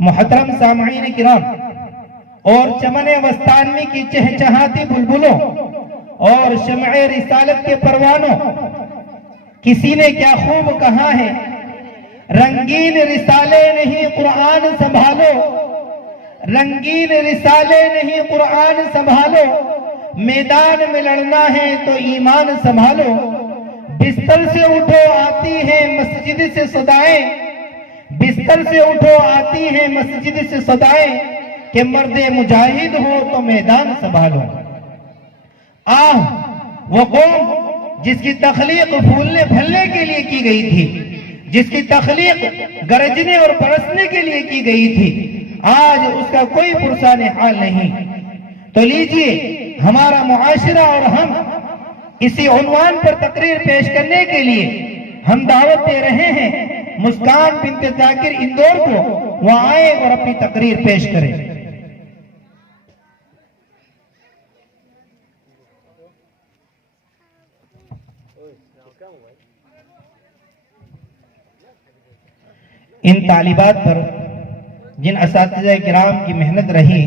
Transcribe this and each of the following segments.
محترم سامعین کرام اور چمن وسطانوی کی چہچہاتی بلبلوں اور شمع رسالت کے پروانوں، کسی نے کیا خوب کہا ہے، رنگین رسالے نہیں قرآن سنبھالو، رنگین رسالے نہیں قرآن سنبھالو، میدان میں لڑنا ہے تو ایمان سنبھالو، بستر سے اٹھو آتی ہے مسجد سے صدائیں، بستر سے اٹھو آتی ہے مسجد سے صدائیں، کہ مرد مجاہد ہو تو میدان سنبھالو۔ وہ قوم جس کی تخلیق پھولنے پھلنے کے لیے کی گئی تھی، جس کی تخلیق گرجنے اور برسنے کے لیے کی گئی تھی، آج اس کا کوئی پرسان حال نہیں۔ تو لیجئے ہمارا معاشرہ اور ہم اسی عنوان پر تقریر پیش کرنے کے لیے ہم دعوت دے رہے ہیں مسکان بنت ذاکر اندور کو، وہ آئے اور اپنی تقریر پیش کریں۔ ان طالبات پر جن اساتذہ کرام کی محنت رہی،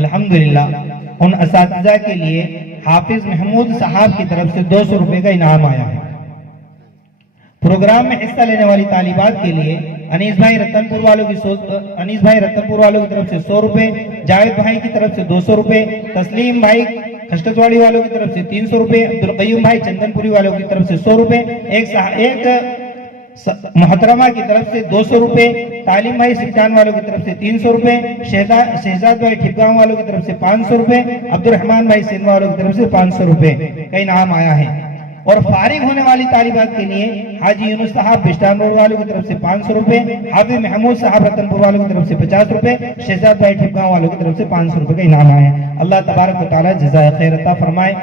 الحمدللہ ان اساتذہ کے لیے حافظ محمود صاحب کی طرف سے 200 روپے کا انعام آیا ہے۔ پروگرام میں حصہ لینے والی طالبات کے لیے انیس بھائی رتن پور والوں کی طرف سے 100 روپے، جاوید بھائی کی طرف سے 200 روپے، تسلیم بھائی خشکتواڑی والوں کی طرف سے 300 روپے، عبدالقیوم بھائی چندن پوری والوں کی طرف سے 100 روپے، ایک محترمہ کی طرف سے 200 روپے، تعلیم بھائی سکھان والوں کی طرف سے 300 روپے، شہزاد بھائی ٹھپگاؤں والوں کی طرف سے 500 روپے، عبد الرحمن بھائی سندھ والوں کی طرف سے 500 روپے کا انعام آیا ہے۔ اور فارغ ہونے والی طالبات کے لیے حاجی یونس صاحب بشتان روڈ والوں کی طرف سے 500 روپے، حافظ محمود صاحب رتن پور والوں کی طرف سے 50 روپے، شہزاد بھائی ٹھپگاؤں والوں کی طرف سے 500 روپے کا انعام آیا ہے۔ اللہ تبارک و تعالی جزائے خیر عطا فرمائے۔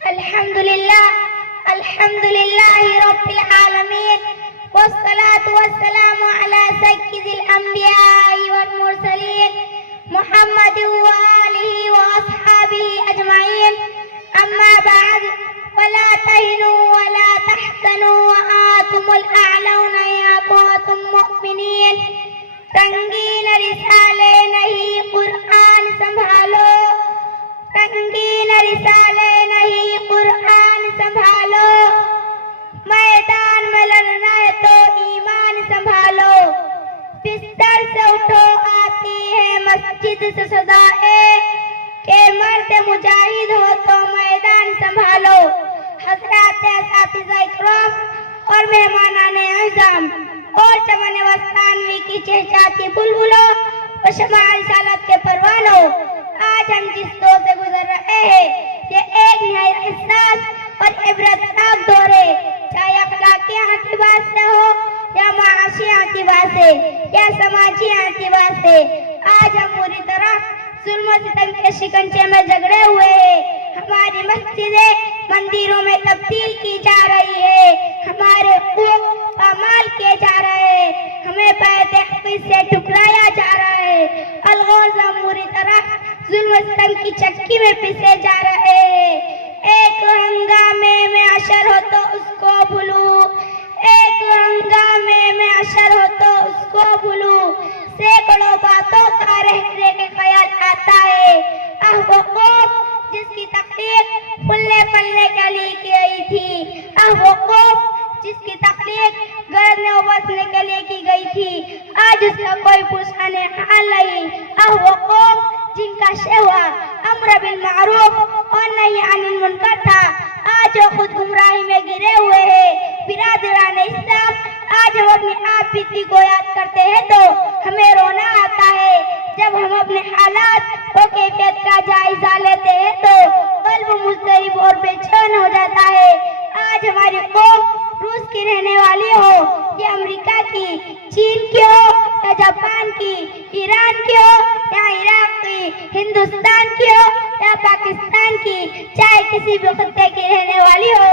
الحمدللہ رب العالمین والصلاة والسلام علی سید الانبیاء والمرسلین محمد وآلہ واصحابہ اجمعین، اما بعد فلا تہنوا ولا تحزنوا وانتم الاعلون ان کنتم مؤمنین۔ رنگین رسالے نہیں قرآن سنبھالو، رنگین رسالے نہیں قرآن سنبھالو، میدان میں لڑنا ہے تو ایمان سنبھالو، بستر سے اٹھو آتی ہے مسجد سے صدائیں، کہ مرد مجاہد ہو تو میدان سنبھالو۔ حضرات اساتذہ اکرام اور مہمانان اعظم اور چمن وسطانوی کی چہچاتی بلبلوں اور شمع رسالت کے پروانوں، آج ہم جس دور سے گزر رہے ہیں یہ ایک نہایت حساس اور عبرتناک دور ہے، چاہے اخلاقی اعتبار سے ہو یا معاشی اعتبار سے یا سماجی اعتبار سے۔ آج ہم پوری طرح ظلم و ستم کے شکنجے میں جگڑے ہوئے ہیں، ہماری مسجدیں مندروں میں تبدیل کی جا رہی ہے، ہمارے حقوق پامال کیے جا رہے ہیں، ہمیں بیت حقیق سے ٹکرایا جا رہا ہے، الغوز ہم پوری طرح ظلم و ستم کی چکی میں پسے جا رہے ہیں۔ ایک ہنگامے میں عشر ہو تو اس کو بھولو، ایک ہنگامے میں عشر ہو تو اس کو بھولو، سینکڑوں باتوں کا رہنے کے خیال آتا ہے۔ وہ قوم جس کی تخلیق پھولنے پھلنے کے لیے کی گئی تھی، وہ قوم جس کی تخلیق گرنے و برسنے کے لیے کی گئی تھی، آج اس کا کوئی پرسان حال نہیں۔ وہ قوم جن کا شہوہ امر بالمعروف اور نہی عن المنکر تھا، آج وہ خود گمراہی میں گرے ہوئے ہیں۔ برادران اسلام، آج ہم اپنی آپ بیتی کو یاد کرتے ہیں تو ہمیں رونا آتا ہے، جب ہم اپنے حالات و کیفیت کا جائزہ لیتے ہیں تو قلب مضطرب اور بے چین ہو جاتا ہے۔ آج ہماری قوم روس کی رہنے والی ہو یا امریکہ کی، چین کی ہو یا جاپان کی، ایران کی ہو یا عراق کی، ہندوستان کی ہو یا پاکستان کی، چاہے کسی بھی خطے کی رہنے والی ہو،